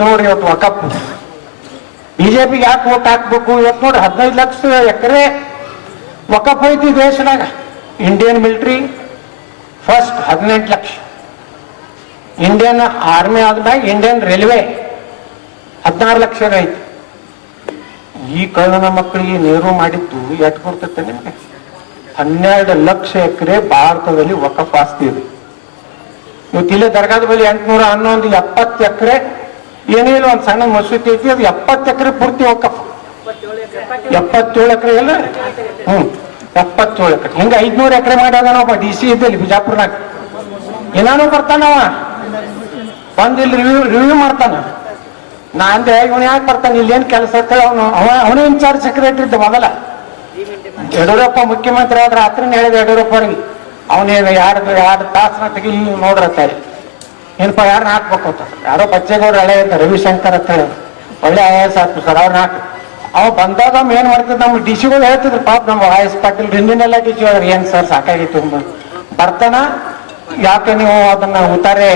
ನೋಡಿ ಇವತ್ತು ವಕಪ್ ಬಿಜೆಪಿಗೆ ಯಾಕೆ ಓಟ್ ಹಾಕ್ಬೇಕು? ಇವತ್ತು ನೋಡಿ ಹದಿನೈದು ಲಕ್ಷ ಎಕರೆ ವಕಪ್ ಐತಿ ದೇಶದಾಗ. ಇಂಡಿಯನ್ ಮಿಲಿಟ್ರಿ ಫಸ್ಟ್ ಹದಿನೆಂಟು ಲಕ್ಷ. ಇಂಡಿಯನ್ ಆರ್ಮಿ ಆದ್ಮೇಲೆ ಇಂಡಿಯನ್ ರೈಲ್ವೆ ಹದಿನಾರು ಲಕ್ಷ ಐತಿ. ಈ ಕಳ್ಳನ ಮಕ್ಕಳಿಗೆ ನೀರು ಮಾಡಿತ್ತು ಎಟ್ ಕೊಡ್ತೈತೆ ನಿಮಗೆ? ಹನ್ನೆರಡು ಲಕ್ಷ ಎಕರೆ ಭಾರತದಲ್ಲಿ ವಕಫ್ ಆಸ್ತಿ ಇದೆ. ಇವತ್ತಿಲ್ಲೇ ದರ್ಗಾದ ಬಳಿ ಎಂಟುನೂರ ಹನ್ನೊಂದು ಎಪ್ಪತ್ತು ಎಕರೆ ಏನೇ ಇಲ್ಲ ಒಂದು ಸಣ್ಣ ಮಸೂತಿ ಐತಿ, ಅದು ಎಪ್ಪತ್ತು ಎಕರೆ ಪೂರ್ತಿ ಹೋಗಪ್ಪ ಎಪ್ಪತ್ತೇಳು ಎಕರೆ ಅಲ್ಲ? ಹ್ಮ್, ಎಪ್ಪತ್ತೇಳು ಎಕರೆ. ಹಿಂಗ ಐದ್ನೂರು ಎಕರೆ ಮಾಡ್ಯಾನ ಒಬ್ಬ ಡಿ ಸಿ ಇದ್ದಲ್ಲಿ ಬಿಜಾಪುರ್ನಾಗ. ಏನಾನು ಬರ್ತಾನವ. ಬಂದು ಇಲ್ಲಿ ರಿವ್ಯೂ ರಿವ್ಯೂ ಮಾಡ್ತಾನ. ನಾ ಅಂದೆ ಇವನು ಯಾಕೆ ಬರ್ತಾನೆ? ಇಲ್ಲಿ ಏನ್ ಕೆಲಸ? ಅವನು, ಅವ, ಅವನೇ ಇನ್ಚಾರ್ಜ್ ಸೆಕ್ರೆಟರಿ ಇದ್ದ ಮೊದಲ. ಯಡಿಯೂರಪ್ಪ ಮುಖ್ಯಮಂತ್ರಿ ಆದ್ರೆ ರಾತ್ರಿ ಹೇಳಿದ ಯಡಿಯೂರಪ್ಪ ಅವ್ರಿಗೆ ಅವನೇನು, ಎರಡು ಎರಡು ತಾಸನ ತೆಗಿ ನೋಡ್ರತ್ತಾರೆ ಏನಪ್ಪ ಯಾರನ್ನ ಹಾಕ್ಬೇಕು ಅಂತ? ಯಾರೋ ಬಚ್ಚೇಗೌಡ ಹಳೆ ಅಂತ ರವಿಶಂಕರ್ ಅಂತ ಹೇಳಿ. ಒಳ್ಳೆ ಐ ಎಸ್ ಸರ್ ಅವ್ರನ್ನ ಹಾಕಿ. ಅವ ಬಂದಾಗ ಏನು ಮಾಡ್ತಿದ್? ನಮ್ಮ ಡಿ ಹೇಳ್ತಿದ್ರು, ಪಾಪ ನಮ್ಮ ಐ ಎಸ್ ಪಾಟೀಲ್ ಹಿಂದಿನೆಲ್ಲ ಡಿ ಸಿ ಅವ್ರು ಏನ್ ಸರ್ ಸಾಕಾಗಿತ್ತು ಬರ್ತಾನ? ಯಾಕೆ ನೀವು ಅದನ್ನ ಉತ್ತಾರೆ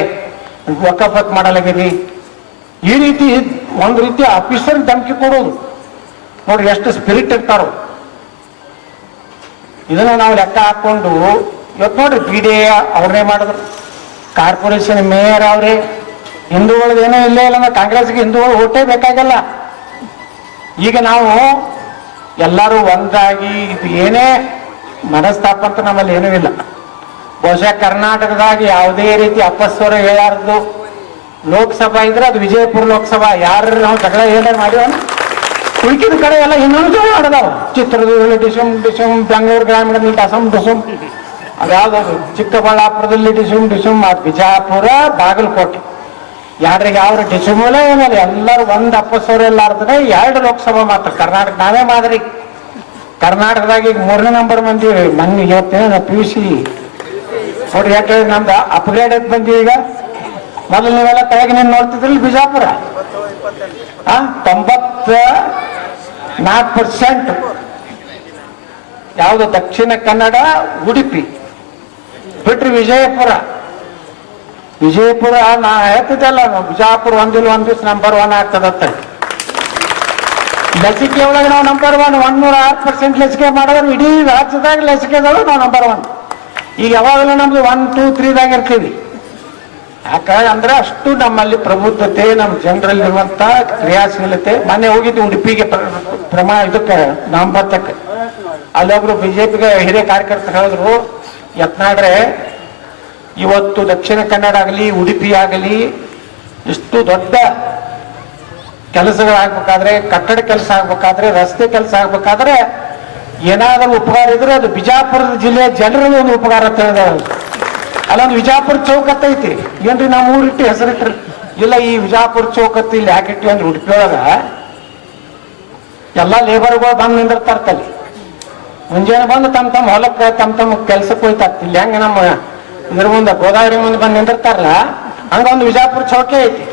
ವಕಫತ್ ಮಾಡಲಾಗಿರಿ ಈ ರೀತಿ ಒಂದು ರೀತಿ ಆಫೀಸರ್ ಧಮಕಿ ಕೊಡೋದು. ನೋಡ್ರಿ, ಎಷ್ಟು ಸ್ಪಿರಿಟ್ ಇರ್ತಾರೋ. ಇದನ್ನ ನಾವು ಲೆಕ್ಕ ಹಾಕೊಂಡು ಇವತ್ತು ನೋಡ್ರಿ, ಪಿ ಡಿ ಅವ್ರನ್ನೇ ಮಾಡಿದ್ರು. ಕಾರ್ಪೊರೇಷನ್ ಮೇಯರ್ ಅವ್ರಿ ಹಿಂದೂಗಳದ್ದು ಏನೋ ಇಲ್ಲೇ ಇಲ್ಲ ಅಂದ್ರೆ ಕಾಂಗ್ರೆಸ್ಗೆ ಹಿಂದೂಗಳು ಓಟೇ ಬೇಕಾಗಲ್ಲ. ಈಗ ನಾವು ಎಲ್ಲರೂ ಒಂದಾಗಿ, ಇದು ಏನೇ ಮನಸ್ತಾಪ ಅಂತ ನಮ್ಮಲ್ಲಿ ಏನೂ ಇಲ್ಲ. ಬಹುಶಃ ಕರ್ನಾಟಕದಾಗ ಯಾವುದೇ ರೀತಿ ಅಪಸ್ವರ ಹೇಳಾರದು. ಲೋಕಸಭಾ ಇದ್ರೆ ಅದು ವಿಜಯಪುರ ಲೋಕಸಭಾ ಯಾರು ನಾವು ಜಗಳ ಏನಾರು ಮಾಡಿವ ಉಳ್ಕಿದ ಕಡೆ ಎಲ್ಲ ಇನ್ನೊಂದು ನಡೆದಾವ ಚಿತ್ರದುರ್ಗ ಡಿಸಮ್ ಡಿಸಮ್ ಬೆಂಗಳೂರು ಗ್ರಾಮೀಣದಲ್ಲಿ ಡಸಮ್ ಡಿಸಮ್ ಅದ್ಯಾವ್ದು ಚಿಕ್ಕಬಳ್ಳಾಪುರದಲ್ಲಿ ಡಿಸುಮ್ ಡಿಸುಮ್ ಆ ಬಿಜಾಪುರ, ಬಾಗಲಕೋಟೆ. ಯಾರಿಗೆ ಯಾವ ಡಿಸುಮೂಲ ಏನಿಲ್ಲ ಎಲ್ಲರೂ ಒಂದು ಎಲ್ಲ ಎಲ್ಲಾರ್ದ್ರೆ ಎರಡು ಲೋಕಸಭಾ ಮಾತ್ರ. ಕರ್ನಾಟಕ ನಾವೇ ಮಾದರಿ. ಕರ್ನಾಟಕದಾಗ ಈಗ ಮೂರನೇ ನಂಬರ್ ಮಂದಿ ಮೊನ್ನೆ ಇವತ್ತೇನ ಪಿ ಯು ಸಿ ನೋಡ್ರಿ ಯಾಕೆ ನಮ್ದು ಅಪ್ಗ್ರೇಡ್ ಅಂತ ಬಂದಿ ಈಗ. ಮೊದಲು ನೀವೆಲ್ಲ ಕೆಳಗೆ ನೀನು ನೋಡ್ತಿದ್ರಲ್ಲ ಬಿಜಾಪುರ? ತೊಂಬತ್ತ ನಾಲ್ಕು ಪರ್ಸೆಂಟ್ ಯಾವುದು ದಕ್ಷಿಣ ಕನ್ನಡ, ಉಡುಪಿ. ಬಿಟ್ರಿ ವಿಜಯಪುರ. ವಿಜಯಪುರ ನಾ ಹೇಳ್ತಿದ್ದಲ್ಲ, ಬಿಜಾಪುರ ಒಂದಿಲ್ಲ ಒಂದ್ ದಿವಸ ನಂಬರ್ ಒನ್ ಆಗ್ತದತ್ತ ಲಸಿಕೆ ಒಳಗೆ ನಾವು ನಂಬರ್ ಒನ್ ಒಂದ್ನೂರ ಆರು ಪರ್ಸೆಂಟ್ ಲಸಿಕೆ ಮಾಡಿದ್ರೆ ಇಡೀ ರಾಜ್ಯದಾಗ ಲಸಿಕೆಗಳು ನಾವು ನಂಬರ್ ಒನ್ ಈಗ ಯಾವಾಗಲೂ ನಮ್ದು ಒನ್ ಟೂ ತ್ರೀದಾಗ ಇರ್ತೀವಿ. ಯಾಕಂದ್ರೆ ಅಂದ್ರೆ ಅಷ್ಟು ನಮ್ಮಲ್ಲಿ ಪ್ರಬುದ್ಧತೆ ನಮ್ಮ ಜನರಲ್ಲಿರುವಂತ ಕ್ರಿಯಾಶೀಲತೆ. ಮೊನ್ನೆ ಹೋಗಿದ್ದು ಉಡುಪಿಗೆ ಪ್ರಮಾಣ ಪ್ರಮಾ ಇದಕ್ಕೆ ನಾಮಪತ್ರಕ್ಕೆ. ಅಲ್ಲೊಬ್ರು ಬಿಜೆಪಿಗೆ ಹಿರಿಯ ಕಾರ್ಯಕರ್ತರು ಹೇಳಿದ್ರು ಯತ್ನಾಡ್ರೆ ಇವತ್ತು ದಕ್ಷಿಣ ಕನ್ನಡ ಆಗಲಿ, ಉಡುಪಿ ಆಗಲಿ ಇಷ್ಟು ದೊಡ್ಡ ಕೆಲಸಗಳಾಗ್ಬೇಕಾದ್ರೆ, ಕಟ್ಟಡ ಕೆಲಸ ಆಗ್ಬೇಕಾದ್ರೆ, ರಸ್ತೆ ಕೆಲಸ ಆಗ್ಬೇಕಾದ್ರೆ, ಏನಾದರೂ ಉಪಕಾರ ಇದ್ರೆ ಅದು ಬಿಜಾಪುರದ ಜಿಲ್ಲೆಯ ಜನರಲ್ಲಿ ಒಂದು ಉಪಕಾರ ಅಂತ ಅಲ್ಲೊಂದು ವಿಜಾಪುರ ಚೌಕತ್ ಐತಿ. ಏನ್ರಿ ನಾವು ಊರಿಟ್ಟು ಹೆಸರಿಟ್ರಿ? ಇಲ್ಲ, ಈ ವಿಜಾಪುರ ಚೌಕತ್ತು ಇಲ್ಲಿ ಯಾಕೆ ಇಟ್ಟಿ ಅಂದ್ರೆ ಉಡುಪಿ ಎಲ್ಲ ಲೇಬರ್ಗಳು ಬಂದು ನಿಂದಿರ್ತಾರ್ತಲ್ಲಿ ಮುಂಜಾನೆ ಬಂದು ತಮ್ಮ ತಮ್ಮ ಹೊಲಕ್ಕೆ, ತಮ್ಮ ತಮ್ಮ ಕೆಲ್ಸಕ್ಕೆ ಹೋಯ್ತಾರ ಇಲ್ಲಿ ಹೆಂಗ ನಮ್ಮ ಇದ್ರ ಮುಂದೆ ಗೋದಾವರಿ ಮುಂದೆ ಬಂದು ನಿಂದಿರ್ತಾರಲ್ಲ, ಹಂಗ ಒಂದು ವಿಜಾಪುರ ಚೌಕೆ ಐತಿ.